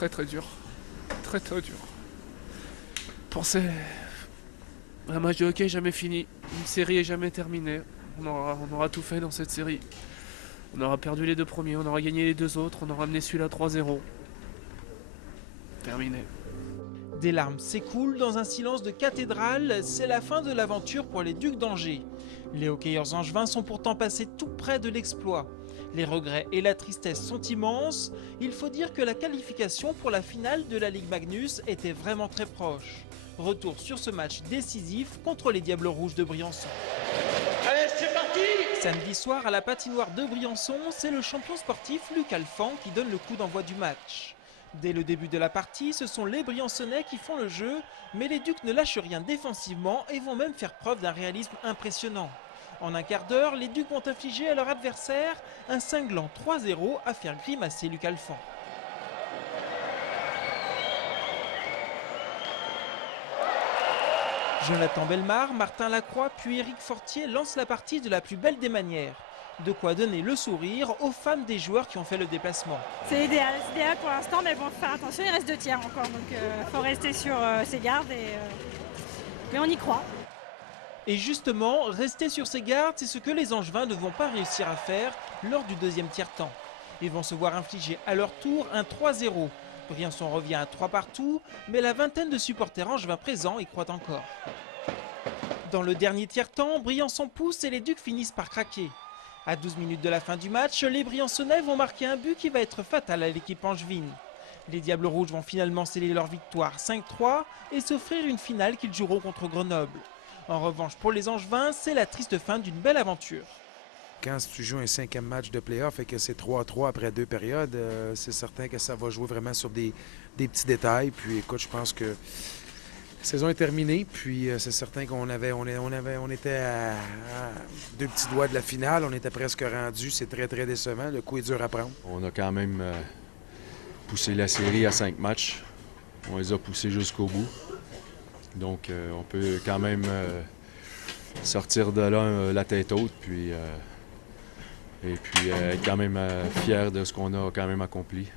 très très dur. Très très dur. Penser un match de hockey jamais fini, une série est jamais terminée. On aura tout fait dans cette série. On aura perdu les 2 premiers, on aura gagné les 2 autres, on aura amené celui-là 3-0. Terminé. Des larmes s'écoulent dans un silence de cathédrale, c'est la fin de l'aventure pour les Ducs d'Angers. Les hockeyeurs angevins sont pourtant passés tout près de l'exploit. Les regrets et la tristesse sont immenses. Il faut dire que la qualification pour la finale de la Ligue Magnus était vraiment très proche. Retour sur ce match décisif contre les Diables Rouges de Briançon. Allez, c'est parti! Samedi soir à la patinoire de Briançon, c'est le champion sportif Luc Alphand qui donne le coup d'envoi du match. Dès le début de la partie, ce sont les Briançonnais qui font le jeu, mais les Ducs ne lâchent rien défensivement et vont même faire preuve d'un réalisme impressionnant. En un quart d'heure, les Ducs vont infliger à leur adversaire un cinglant 3-0 à faire grimacer Luc Alphand. Jonathan Bellemare, Martin Lacroix puis Éric Fortier lancent la partie de la plus belle des manières. De quoi donner le sourire aux fans des joueurs qui ont fait le déplacement. C'est idéal pour l'instant, mais bon, faut faire attention, il reste 2 tiers encore, donc faut rester sur ses gardes, mais on y croit. Et justement, rester sur ses gardes, c'est ce que les Angevins ne vont pas réussir à faire lors du deuxième tiers-temps. Ils vont se voir infliger à leur tour un 3-0. Briançon revient à 3 partout, mais la vingtaine de supporters angevins présents y croient encore. Dans le dernier tiers-temps, Briançon pousse et les Ducs finissent par craquer. À 12 minutes de la fin du match, les Briançonnais vont marquer un but qui va être fatal à l'équipe angevine. Les Diables Rouges vont finalement sceller leur victoire 5-3 et s'offrir une finale qu'ils joueront contre Grenoble. En revanche, pour les Angevins, c'est la triste fin d'une belle aventure. Quand tu joues un 5e match de play-off et que c'est 3-3 après 2 périodes, c'est certain que ça va jouer vraiment sur des petits détails. Puis écoute, je pense que la saison est terminée, puis c'est certain qu'on était à 2 petits doigts de la finale, on était presque rendu, c'est très très décevant, le coup est dur à prendre. On a quand même poussé la série à 5 matchs, on les a poussés jusqu'au bout, donc on peut quand même sortir de là la tête haute, puis être quand même fier de ce qu'on a quand même accompli.